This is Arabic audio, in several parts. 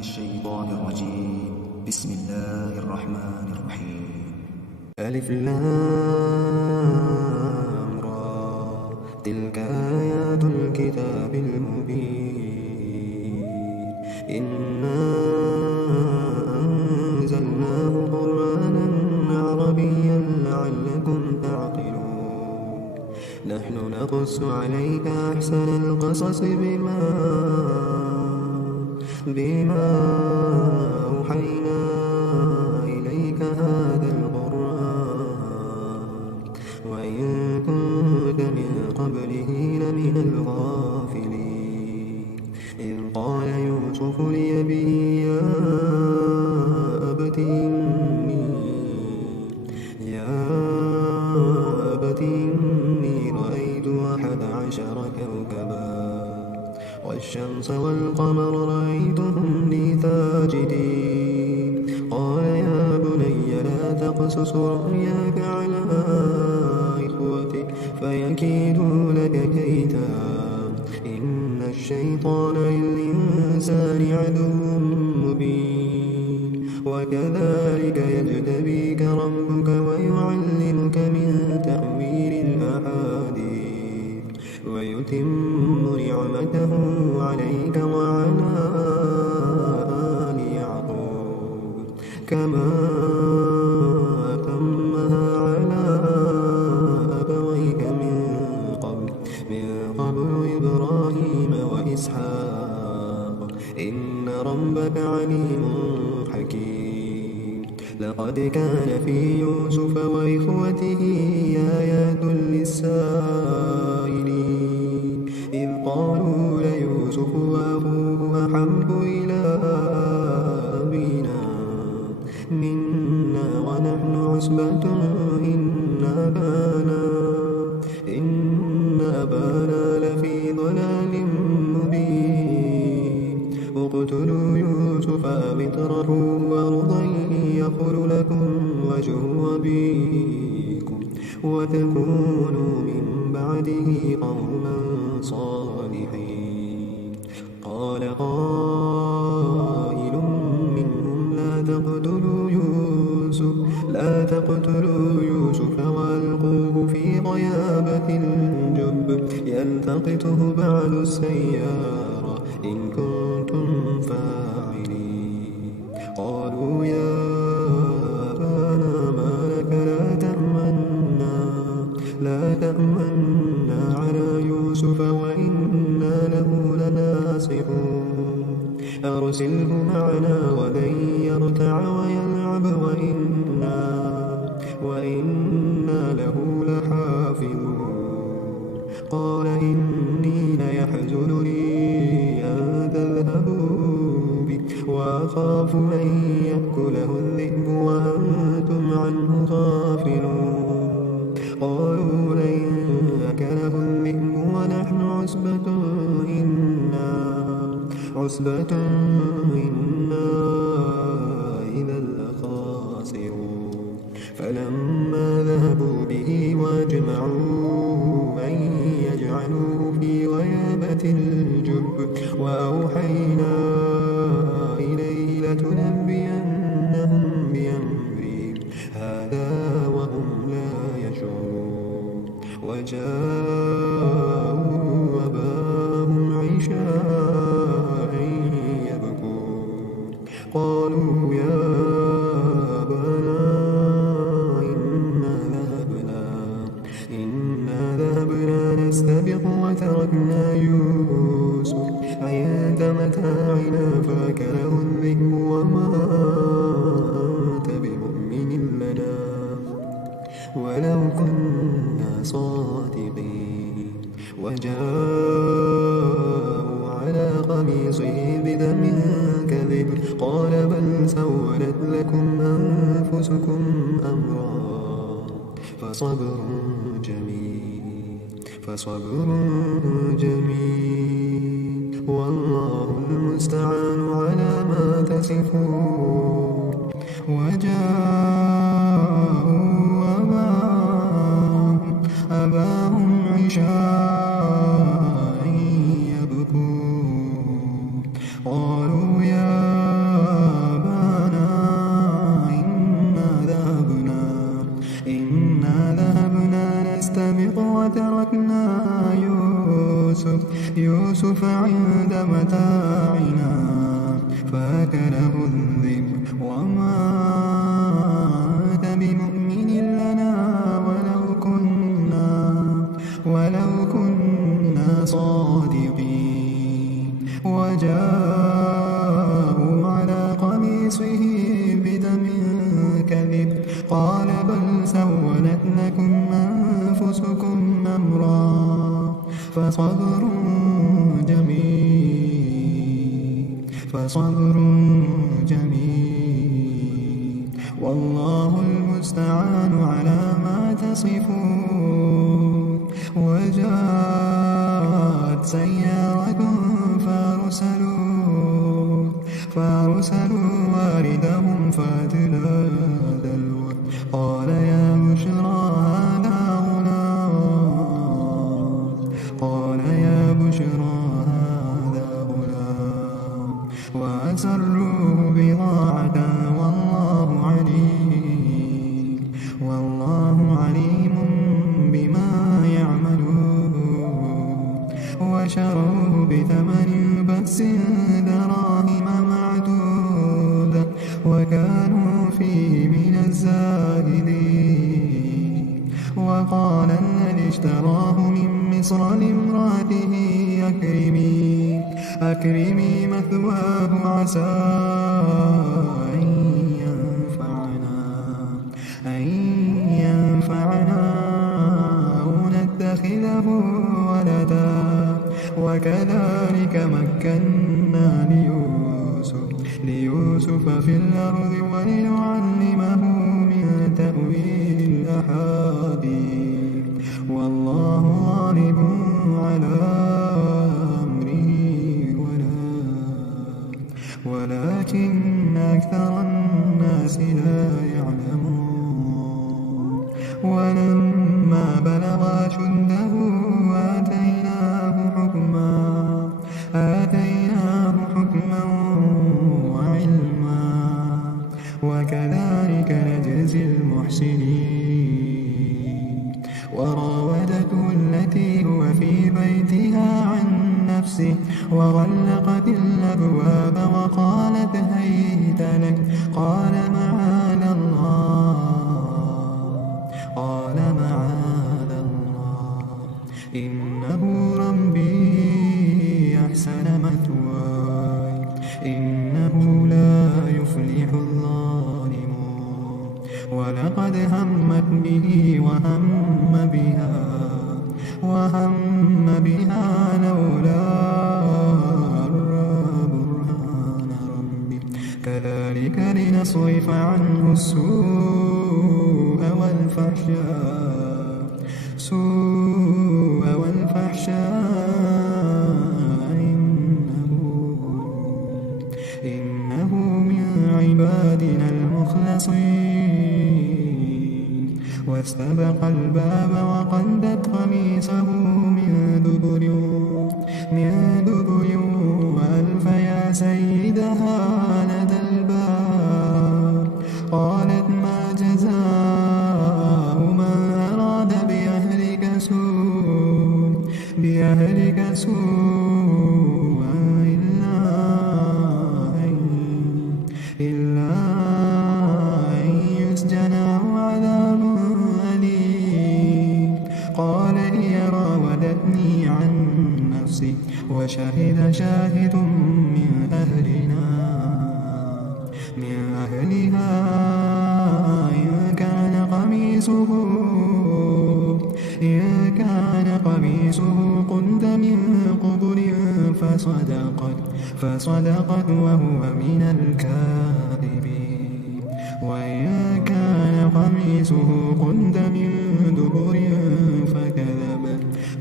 الشيطان الرجيم. بسم الله الرحمن الرحيم. ألف لام را، تلك آيات الكتاب المبين. إنا أنزلناه قرآنا عربيا لعلكم تعقلون. نحن نقص عليك أحسن القصص بما أوحينا إليك هذا القرآن وإن كنت من قبله لمن الغافلين. إذ قال يوسف لأبيه يا أبت إني رأيت 11 كوكبا والشمس والقمر رأيتهم لي ساجدين. قال يا بني لا تقصص رؤياك على إخوتك فيكيدوا لك كيدا إن الشيطان للإنسان عدو مبين. وكذلك يجتبيك ربك ويعلمك من تأويل الأحاديث ويتم نعمته عليك وعلى آل يعقوب كما أتمها على أبويك من قبل إبراهيم وإسحاق إن ربك عليم حكيم. لقد كان في يوسف وإخوته آيات للسائلين إذ قالوا ليوسف وأخوه أحب إلى أبينا منا ونحن عصبة إن أبانا لفي ضلال مبين. اقتلوا يوسف أو اطرحوه أرضا يخل لكم وجه أبيكم وتكونوا من بعده قوما صالحين. قال قائل منهم لا تقتلوا يوسف وألقوه في غيابة الجب يلتقطه بعض السيارة إن كنتم فاعلين. قالوا يا أبانا ما لك لا تأمنا على يوسف وإنا له لناصحون. أرسله معنا ولن يرتع ويلعب وإنا له لحافظون. قال إني ليحزنني أن تذهبوا بي وأخاف أن يأكله الذئب وأنتم عنه غافلون. قالوا لئن أكله الذئب ونحن عصبة إنا إذا لخاسرون. فلما ذهبوا به واجمعوا أن يجعلوه في غيابة الجب وأوحينا إليه لتنبئنهم بأمرهم هذا وهم لا يشعرون. وجاءوا أباهم عشاء يبكون. قالوا يا أبانا إنا ذهبنا نستبق وتركنا يوسف عند متاعنا فأكله الذئب وما أنت بمؤمن لنا ولو كنا صادقين. وجاءوا على قميصه بدم كذب قال بل سولت لكم أنفسكم أمرا فصبر جميل والله المستعان على ما تصفون. وجاءوا أباهم عشاء يبكون. قالوا يا فصبر جميل. والله المستعان على ما تصفون. وجاءت سيارة فأرسلوا واردهم فأدلى دلوه قال يا بشرى هذا غلام وأسروه بضاعة والله عليم بما يعملون. وشروه بثمن بخس دراهم معدودة وكانوا فيه من الزاهدين. وقال الذي اشتراه من مصر لامرأته أكرمي مثواه عسى أن ينفعنا أو نتخذه ولدا. وكذلك مكنا ليوسف في الأرض ولنعلمه من تأويل الأحاديث. والله غالب على أمره ولكن أكثر الناس لا يعلمون. ولما بلغ أشده آتيناه حكما وعلما. وكذلك نجزي المحسنين. وراودته التي هو في بيتها عن نفسه وغلقت الأبواب وقالت هيت لك قال معاذ الله إنه ربي أحسن مثواي إنه لا يفلح الظالمون. ولقد همت به وهم بها لولا برهان ربه كذلك لنصرف عنه السوء والفحشاء إنه من عبادنا المخلصين. واستبق الباب وقدت قميصه من دبر وألف يا سيدها لدى الباب. قالت ما جزاء من أراد بأهلك سوءا إلا أن يسجن أو عذاب أليم. قال هي راودتني عن نفسي وشهد شاهد من أهلها إن كان قميصه قد من قبل فصدقت وهو من الكاذبين. وإن كان قميصه قد من دبر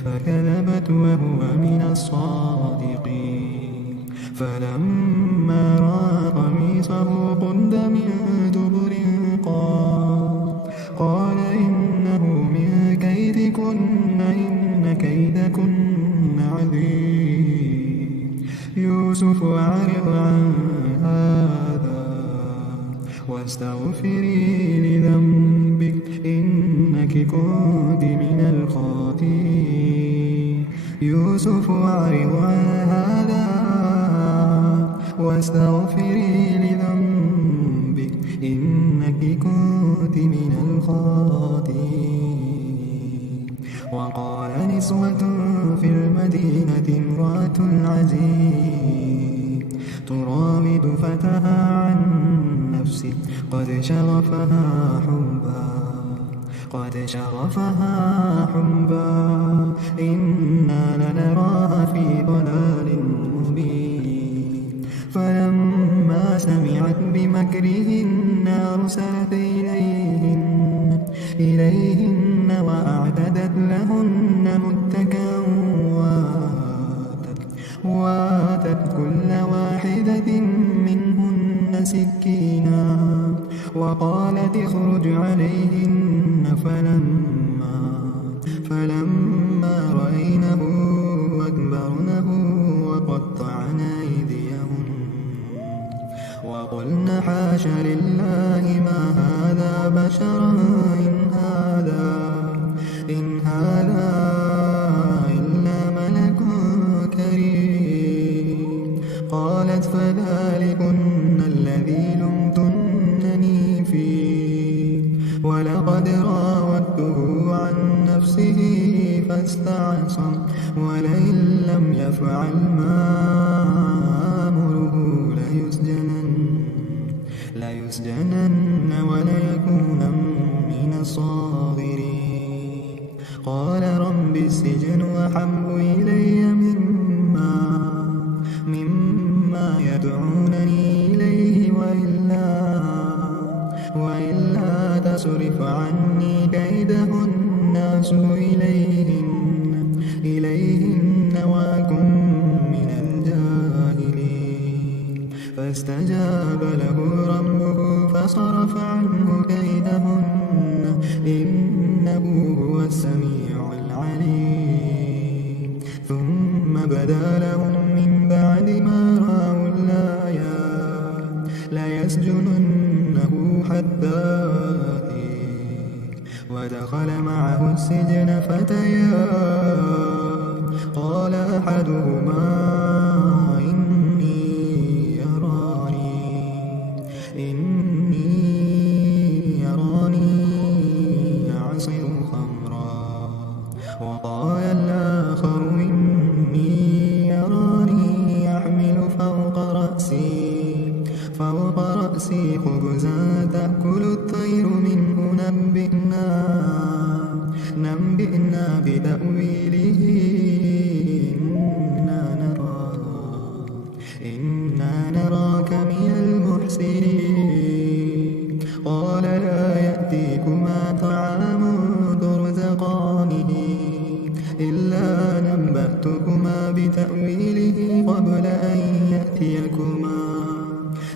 فكذبت وهو من الصادقين. فلما رأى قميصه قد من دبر قال إنه من كيدكن إن كيدكن عظيم. يوسف أعرض عن هذا واستغفري لذنبك إنك كنت من الخاطئين. يوسف أعرض عن هذا واستغفري لذنبك إنك كنت من الخاطئين. وقال نسوة في المدينة امرأة العزيز تراود فتاها عن نفسه قد شغفها حبا إنا لنراها في ضلال مبين. فلما سمعت بمكرهن أرسلت إليهن وأعتدت لهن متكئا وآتت كل واحدة منهن سكينا وقالت اخرج عليهن فلما رأينه أكبرنه وقطعن أيديهن وقلن حاش لله ما هذا بشرا إن هذا إلا ملك كريم. قالت فذلكن الذي لمتنني فيه ولقد راودته عن نفسه فاستعصم ولئن لم يفعل ما آمره ليسجنن وليكون من الصاغرين. قال رب السجن أحب إلي مما يدعونني إليه وإلا تصرف عني كيدهن أصب إليهن وأكن من الجاهلين. فاستجاب له ربه فصرف عنه كيدهن إنه هو السميع العليم. ثم بدا لهم من بعد ما رأوا الآيات ليسجننه حتى حين. ودخل معه السجن فتيان قال أحدهما إني يراني أعصر خمرا وقال الآخر إني يراني أحمل فوق رأسي خبزا تأكل الطير منه نبئنا بتأويله إنا نراك من المحسنين. قال لا يأتيكما طعام ترزقانه إلا نبأتكما بتأويله قبل أن يأتيكما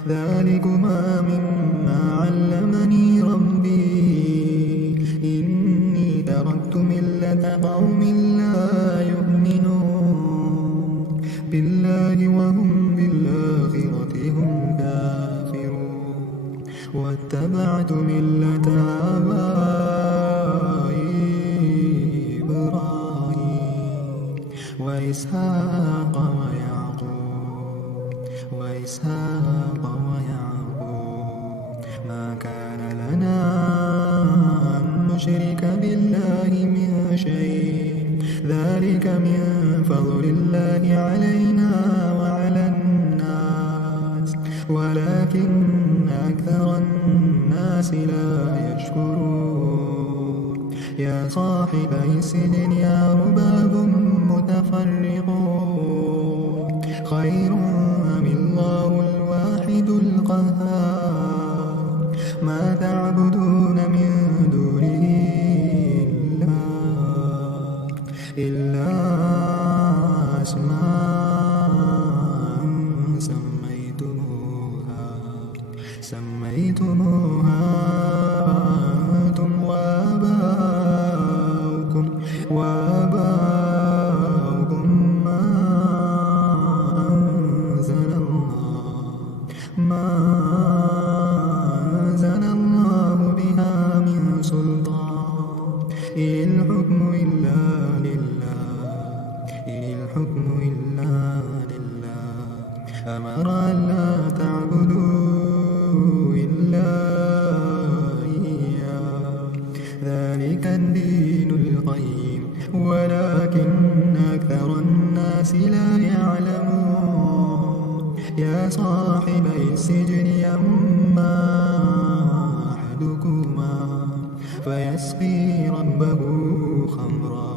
ذلكما مما علمني ربي إني تركت ملة قوم لا يؤمنون بالله وهم بالآخرة هم كافرون واتبعت ملة آبائي إبراهيم وإسحاق ويعقوب ما كان لنا أن نشرك بالله من شيء ذلك من فضل الله علينا وعلى الناس ولكن أكثر الناس لا يشكرون. يا صاحبي السجن أرباب متفرقون خير أم الله الواحد القهار. ما تعبدون من دونه إلا أسماء سميتموها أنتم وآباؤكم ما أنزل الله بها من سلطان إن الحكم إلا لله أمر ألا تعبدوا إلا إياه ذلك الدين القيم ولكن أكثر الناس لا يعلمون. يا صاحبي السجن أما أحدكما فيسقي ربه خمرا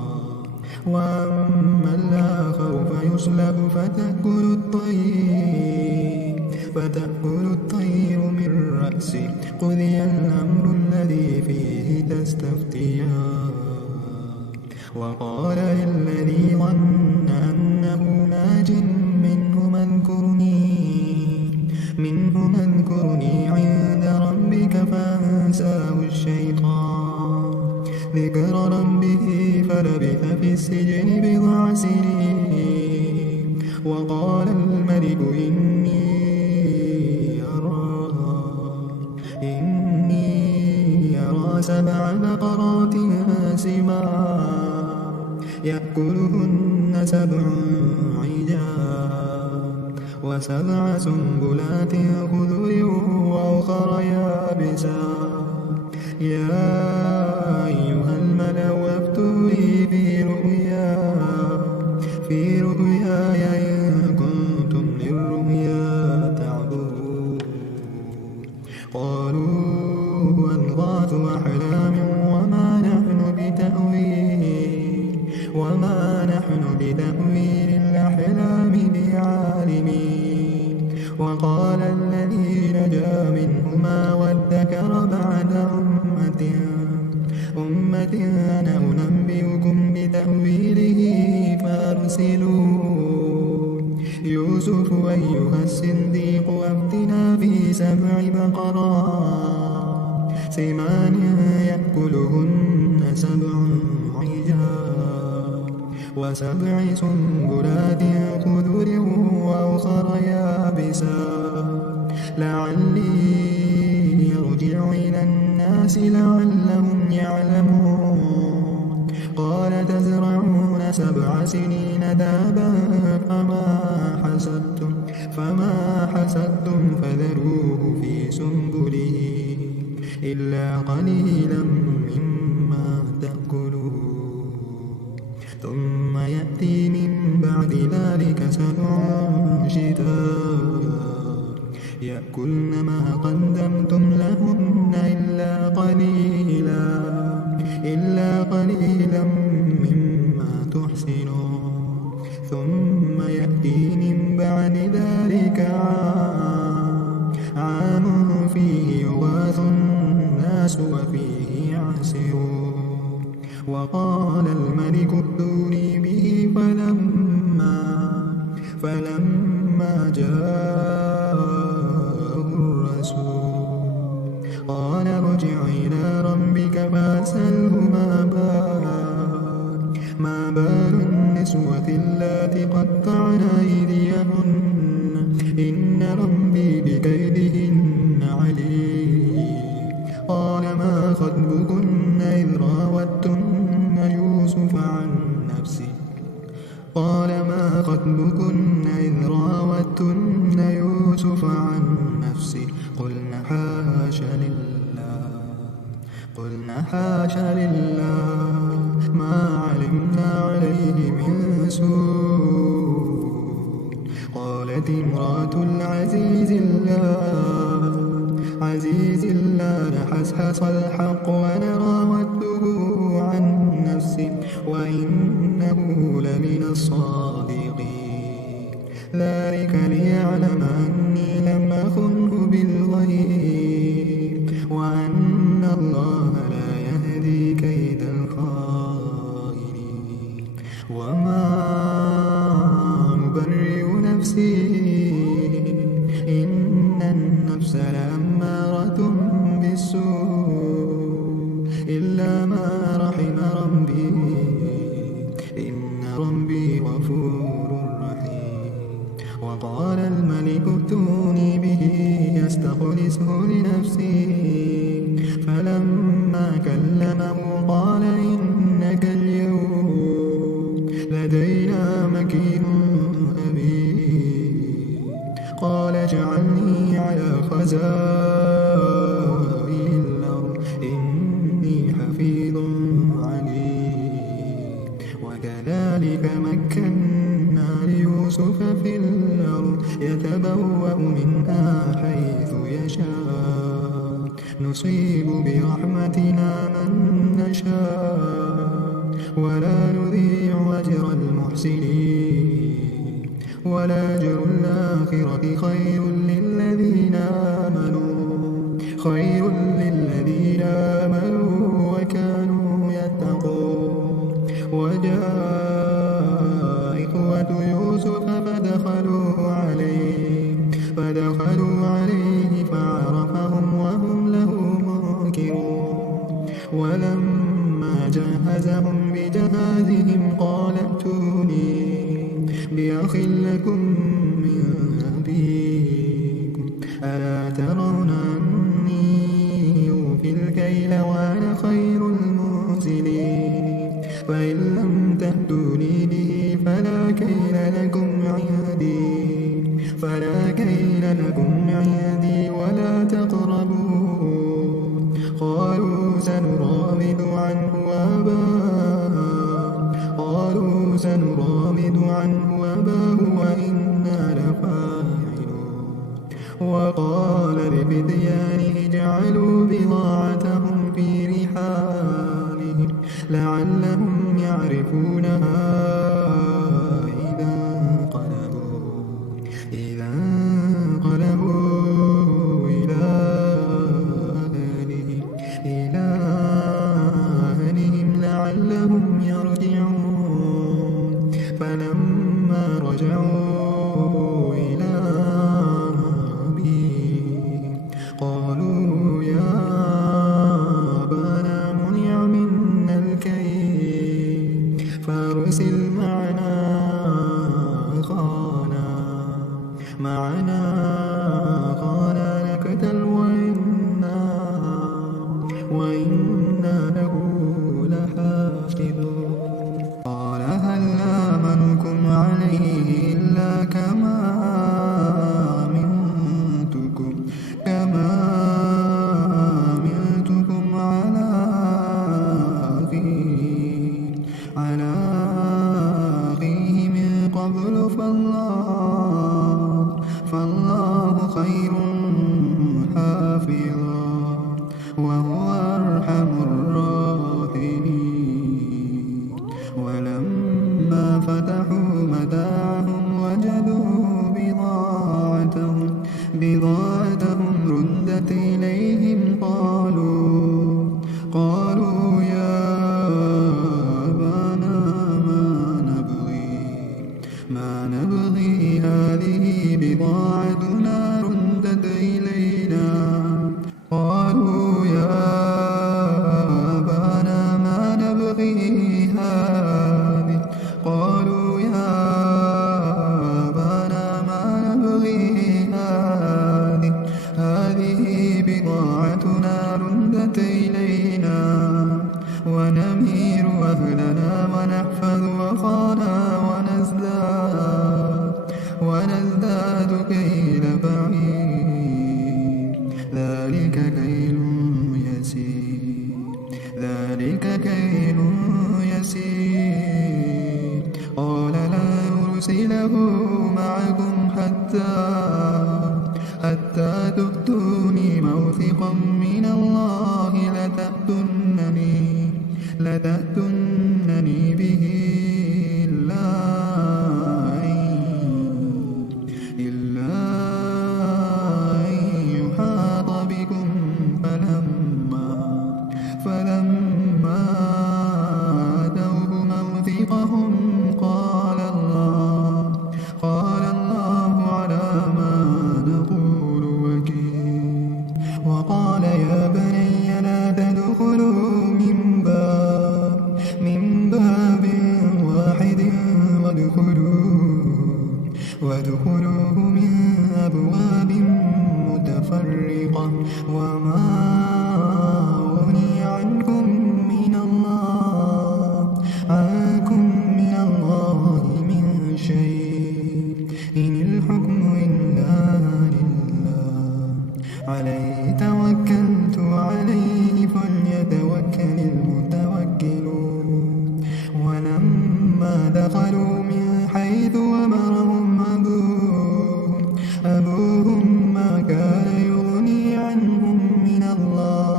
وأما الآخر فيصلب فتأكل الطير فتأكل الطير من رأسه قضي الأمر الذي فيه تستفتيان وقال للذي ظن أنه ناج منه اذكرني عند ربك فأنساه الشيطان ذكر ربه فلبث في السجن بضع سنين وقال الملك إني أرى 7 بقرات سمان يأكلهن 7 عجاف و7 سنبلات خضر وأخر يابسات يا أيها الملأ أفتوني في رؤياي إن كنتم للرؤيا تعبرون قالوا أضغاث أحلام وما نحن بتأويل الأحلام بعالمين وقال الذي نجا منهما وادكر بعد أمة أنا أنبئكم بتأويله فأرسلون يوسف أيها الصديق أفتنا في 7 بقرات سمان يأكلهن 7 عجاف و7 سنبلات خضر وأخر يابسات لعلي يرجع إلى الناس لعلهم يعلمون قال تزرعون 7 سنين دابا فما حصدتم فذروه في سنبله إلا قليلا مما تأكلون ثم يأتي من بعد ذلك 7 شتات يأكلن ما قدمتم لهن إلا قليلا مما تحسنون ثم يأتي من بعد ذلك عام فيه يغاث الناس وفيه يعصرون وقال الملك ائتوني به فلما جاءه الرسول قال ارجع إلى ربك فاسأله ما بال النسوة اللاتي قطعن أيديهن إن ربي بكيدهن عليم قال ما خطبكن إذ راوتن يوسف عن نفسه قلنا حاش لله ما علمنا عليه من سوء قالت امرأة العزيز الله حسحس الحق ونراوده عن نفسه وإنه لمن الصادقين ذلك ليعلم أني لم أخنه بالغيب وأن الله لا يهدي كيد الخائنين وما أبرئ نفسي إن النفس لأمارة بالسوء إلا ما رحم ربي إن ربي غفور رحيم وقال الملك ائتوني به يستخلصه لنفسه فلما كلمه قال إنك اليوم لدينا مكين أمين قال اجعلني على خزائن الأرض إني حفيظ عليم وكذلك مكنا ليوسف في الأرض يتبوأ منها حيث يشاء نصيب برحمتنا من نشاء ولا نضيع أجر المحسنين ولأجر الآخرة خير للذين خير للذين آمنوا وكانوا يتقون. وجاء إخوة يوسف فدخلوا عليه فعرفهم وهم له منكرون. ولما جهزهم بجهازهم قال ائتوني بأخ لكم من أبيكم ألا ترون أني أوفي الكيل وأنا خير المنزلين. فإن لم تأتوني به فلا كيل لكم عندي ولا تقربون. قالوا سنراود عنه أباه وإنا لفاعلون. وقال لفتيانه اجعلوا بضاعتهم في رحالهم لعلهم يعرفونها إذا انقلبوا إلى أهلهم لعلهم يرجعون. فلما رجعوا إلى أبيهم قالوا يا أبانا منع منا الكيل فأرسل معنا أخانا نكتل وإنا له لحافظون. قال هل آمنكم عليه إلا كما أمنتكم على أخيه من قبل فالله خير حافظا وهو أرحم الراحمين. ولما فتحوا متاعهم وجدوا بضاعتهم ردت إليهم قالوا يا أبانا ما نبغي هذه بضاعتنا ردت إلينا. قالوا يا أبانا ما نبغي هذه بضاعتنا ردت إلينا ونمير أهلنا ونحفظ أخانا ونزداد كيل بعير ذلك كيل يسير. قال لا أرسله معكم حتى تؤتوني موثقا من الله لتأتونني به إلا أن يحاط بكم. فلما آتوه موثقهم قال الله على ما نقول وكيل. وقال يا بني لا تدخلوا من باب واحد وادخلوه من أبواب متفرقة وما أغني عنكم من الله من شيء إن الحكم إلا لله عليه توكلت وعليه فليتوكل المتوكلون. ولما دخلوا من حيث أمرهم أبوهم ما كان يغني عنهم من الله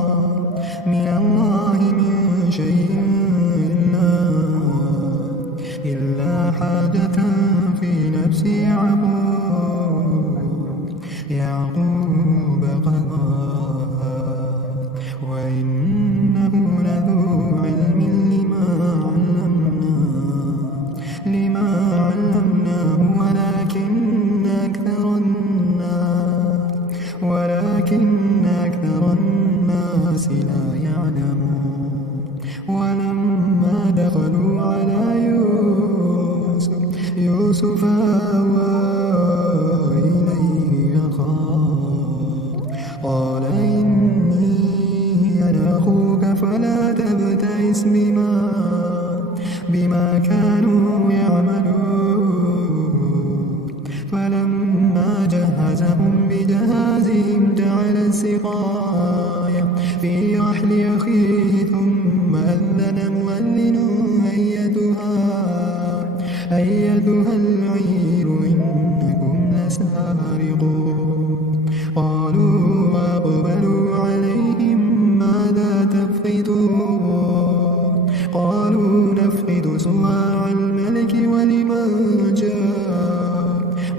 من شيء إلا حاجة في نفس يعقوب قضاها ولكن أكثر الناس لا يعلمون. ولما دخلوا على يوسف آوى إليه أخاه قال إني أنا أخوك فلا تبتئس بما كانوا يعملون. فلما جهزهم بجهازهم جعل السقاية في رحل أخيه ثم أذن مؤذن أيتها العير إنكم لسارقون. قالوا وأقبلوا عليهم ماذا تفقدون؟ قالوا نفقد صواع الملك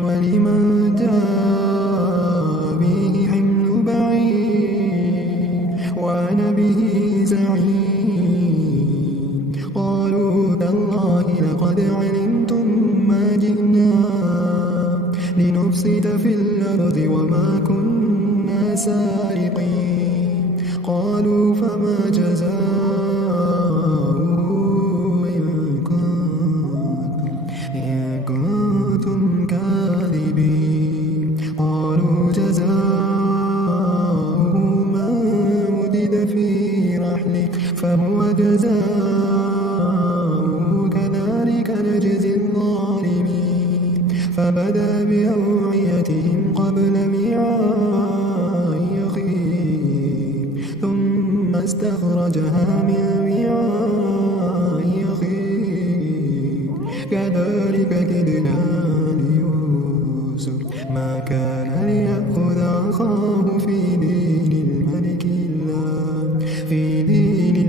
ولمن جاء به حمل بعير وأنا به زعيم. قالوا تالله لقد علمتم ما جئنا لنفسد في الأرض وما كنا سارقين. قالوا فما جزاؤه إن كنتم كاذبين. قالوا جزاؤه من وجد في رحله فهو جزاؤه كذلك نجزي الظالمين. فبدأ بأوعيتهم قبل وعاء أخيه ثم استخرجها من وعاء أخيه كذلك كدنا ليوسف ما كان ليأخذ أخاه في دين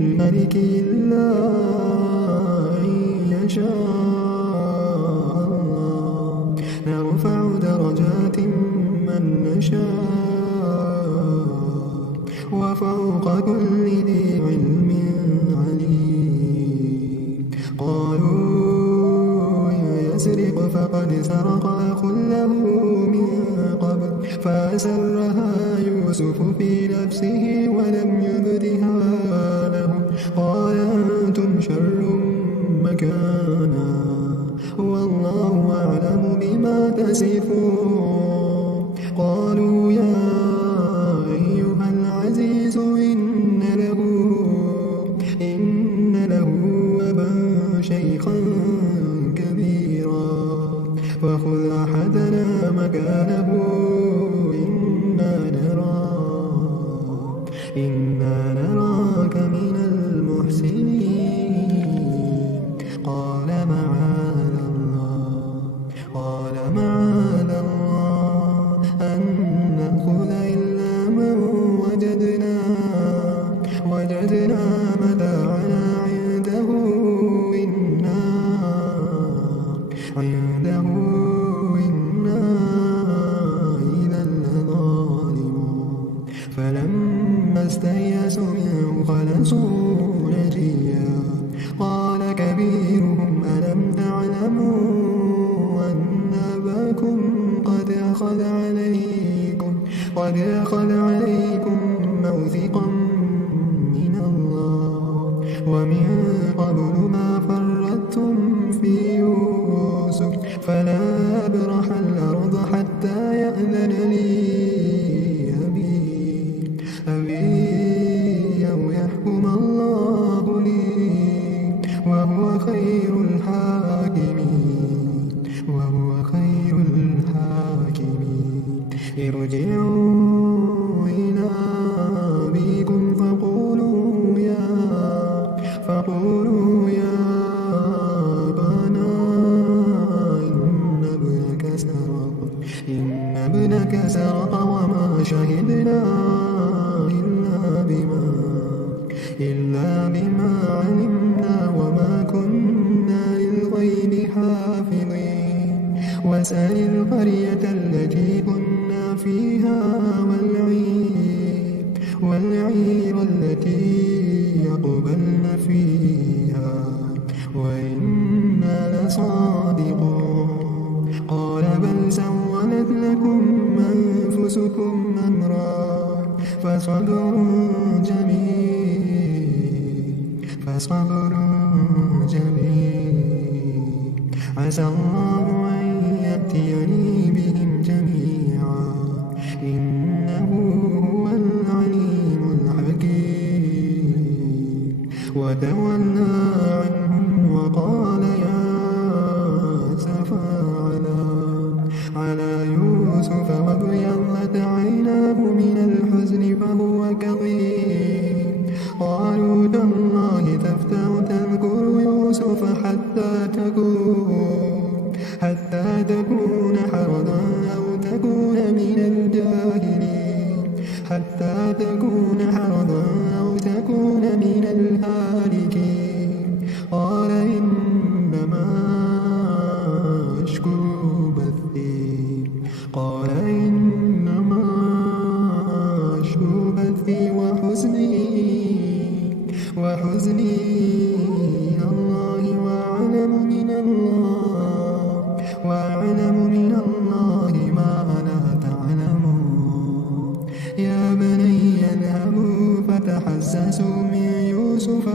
الملك إلا أن يشاء الله نرفع درجات من نشاء وفوق كل ذي علم عليم. قالوا يسرق فقد سرق أخ له من قبل فأسرها يوسف في نفسه ولم يبدها له قال أنتم شر مكانا والله أعلم بما تصفون. قالوا يا أيها العزيز إن له أبا شيخا كبيرا فخذ أحدنا مكانه إنا نراك من المحسنين. قال معاذ الله أن نأخذ إلا من وجدنا متاعنا عنده إنا إذا لظالمون. فلما استيأسوا منه خلصوا نجيا قال كبيرهم ألم تعلموا أن أباكم قد أخذ عليكم موثقا من الله ومن قبل ما فرطتم في يوسف فلا أبرح الأرض حتى يأذن لي أبي أو يحكم الله لي وهو خير الحاكمين. ارجعوا إلى أبيكم فقولوا يا أبانا إن ابنك سرق وما شهدنا إلا بما علمنا وما كنا للغيب حافظين. واسأل القرية التي كنا فيها والعير التي يقبلن فيها وإنا لصادقون. قال بل سولت لكم أنفسكم راح فصبر جميل عسى الله أن يأتيني بهم جميعا إنه هو العليم الحكيم وتولى عنهم وقال يا أسفا على يوسف وابيضت عيناه من الحزن فهو كظيم قالوا تالله تفتأ تذكر يوسف حتى تكون حرضا أو تكون من الهالكين قال إنما أشكو بثي وحزني إلى الله وأعلم من الله ما لا تعلمون يا بني اذهبوا فتحسسوا من يوسف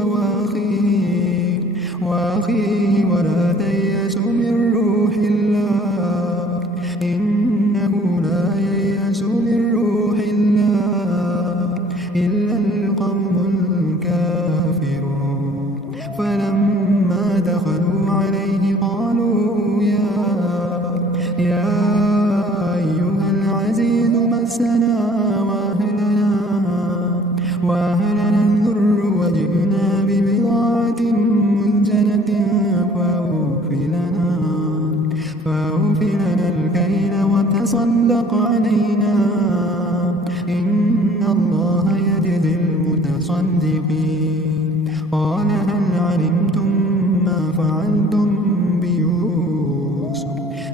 وأخيه ولا تيأسوا من روح الله إنه لا ييأس من روح الله إلا القوم الكافرون فلما دخلوا عليه قالوا يا أيها العزيز مسنا وأهلنا الضر وجئنا ببضاعة مزجنة فأوف لنا الكيل وتصدق علينا إن الله يجزي المتصدقين قال هل علمتم ما فعلتم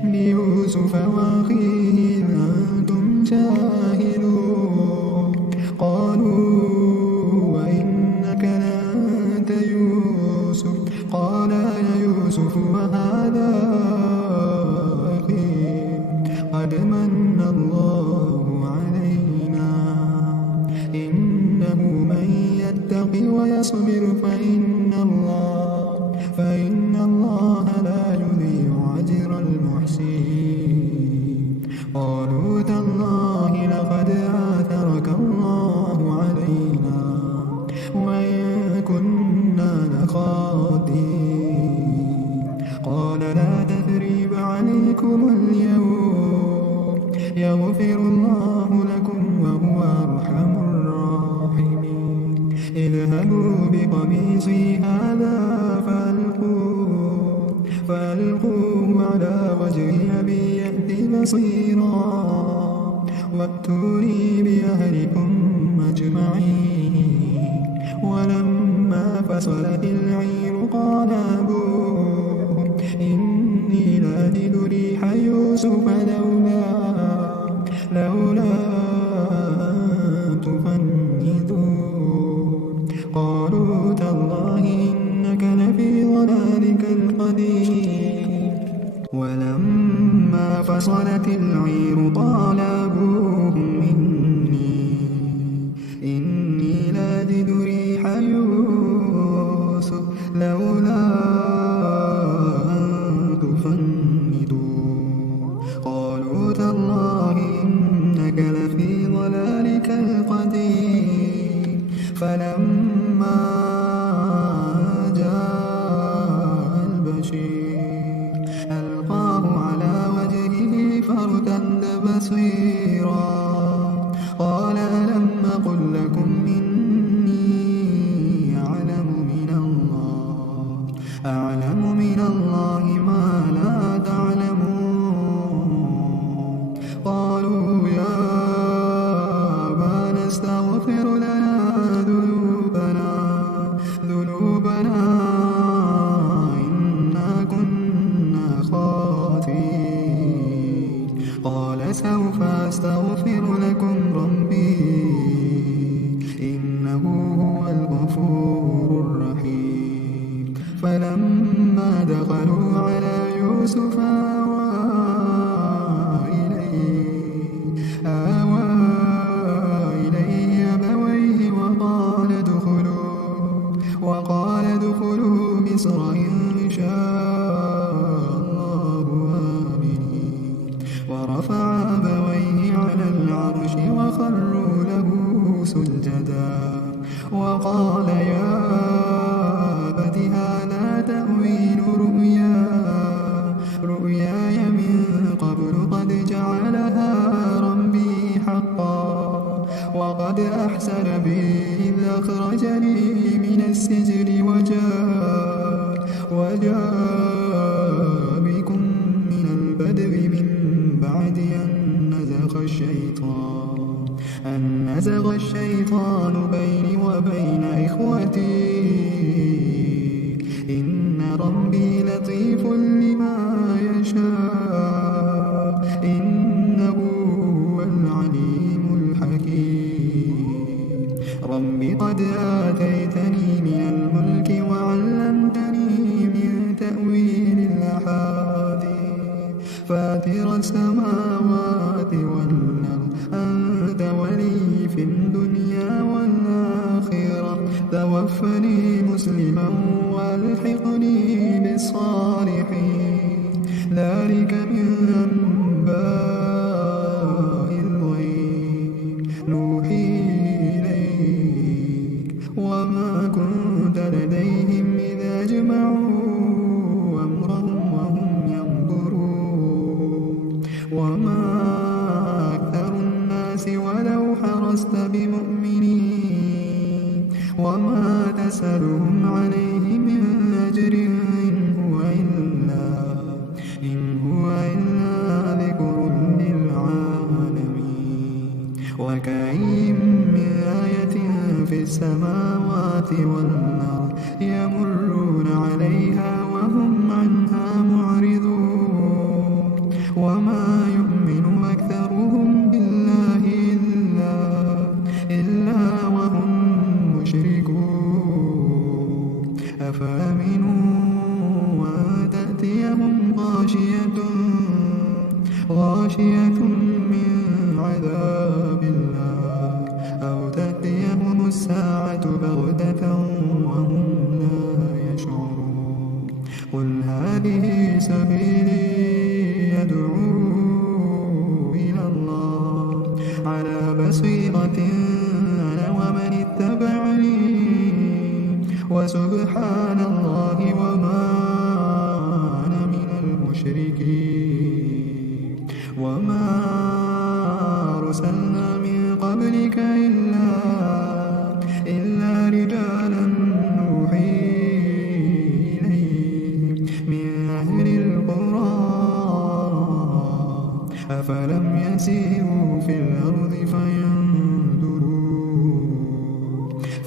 بيوسف وأخيه إذ أنتم شاهدون قالوا وإنك لأنت يوسف قال أنا يوسف وهذا أخي قد من الله علينا إنه من يتق ويصبر فإن الله لا يضيع أجر المحسنين قالوا تالله لقد آثرك الله علينا وإن كنا لخاطئين قال لا تثريب عليكم اليوم يغفر الله لكم وهو أرحم الراحمين اذهبوا بقميصي هذا فألقوه على وجه أبي يأت بصيرا وأتوني بأهلكم أجمعين ولما فصلت العير قال أبوهم إني لأجد ريح يوسف لولا تفندون قالوا تالله إنك لفي ضلالك القديم ولما فصلت العير قال أبوهم إني لأجد ريح يوسف لولا تفندون قالوا تالله إنك لفي ضلالك القديم فلما جاء البشير ألقاه على وجهه فارتد بصيرا قال ألم أقل لكم إني أعلم من الله ما لا تعلمون قالوا يا أبانا استغفر لنا ذنوبنا وخروا له سجدا وقال يا أبت هذا تأويل رؤياي من قبل قد جعلها ربي حقا وقد أحسن بي إذ أخرجني من السجن وجاء بكم من البدو من بعد أن نزغ الشيطان بيني وبين إخوتي إن ربي لطيف لما يشاء إنه هو العليم الحكيم رب قد آتيتني من الملك وعلمتني من تأويل الأحاديث فاطر السماوات والأرض أنت ولي في الدنيا والآخرة توفني مسلما والحقني بالصالحين ذلك من أنباء الغيب نوحي إليك وما كنت لديهم إذا أجمعوا أمرهم وهم ينظرون وما أكثر الناس ولو حرصت بمؤمنين وما تسألهم عليه من أجر إن هو إلا ذكر للعالمين وكأين من آية في السماوات والأرض يمرون عليها وهم عنها معرضون وما يؤمن أكثرهم بالله إلا وهم مشركون أفأمنوا أن تأتيهم غاشية من عذاب الله أو تأتيهم الساعة بغتة وهم لا يشعرون قل هذه سبيلي يدعو إلى الله على بصيرة أنا ومن اتبعني وسبحان الله وما أنا من المشركين وما أرسلنا من قبلك إلا رجالا نوحي إليهم من أهل القرى أفلم يسيروا في الأرض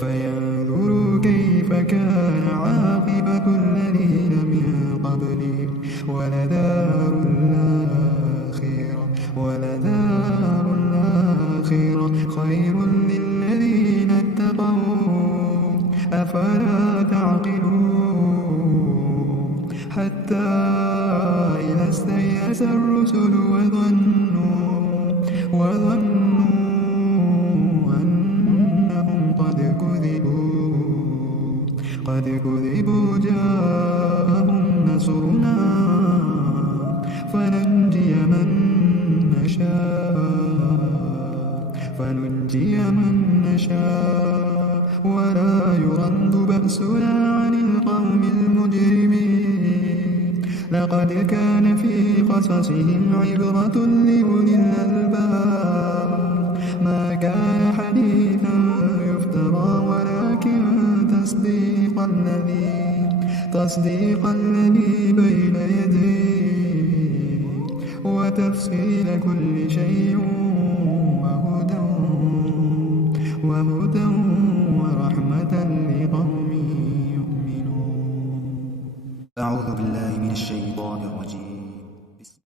فينظروا كيف كان عاقبة الذين من قبلهم ولدار الآخرة خير للذين اتقوا أفلا تعقلون حتى إذا استيأس الرسل وظنوا أنهم قد كذبوا جاءهم نصرنا فننجي من نشاء ولا يرد بأسنا عن القوم المجرمين لقد كان في قصصهم عبرة لأولي الألباب ما كان حديثا يفترى ولكن تصديق الذي بين يديه وتفصيل كل شيء وهدى ورحمة لقوم يؤمنون أعوذ بالله من الشيطان الرجيم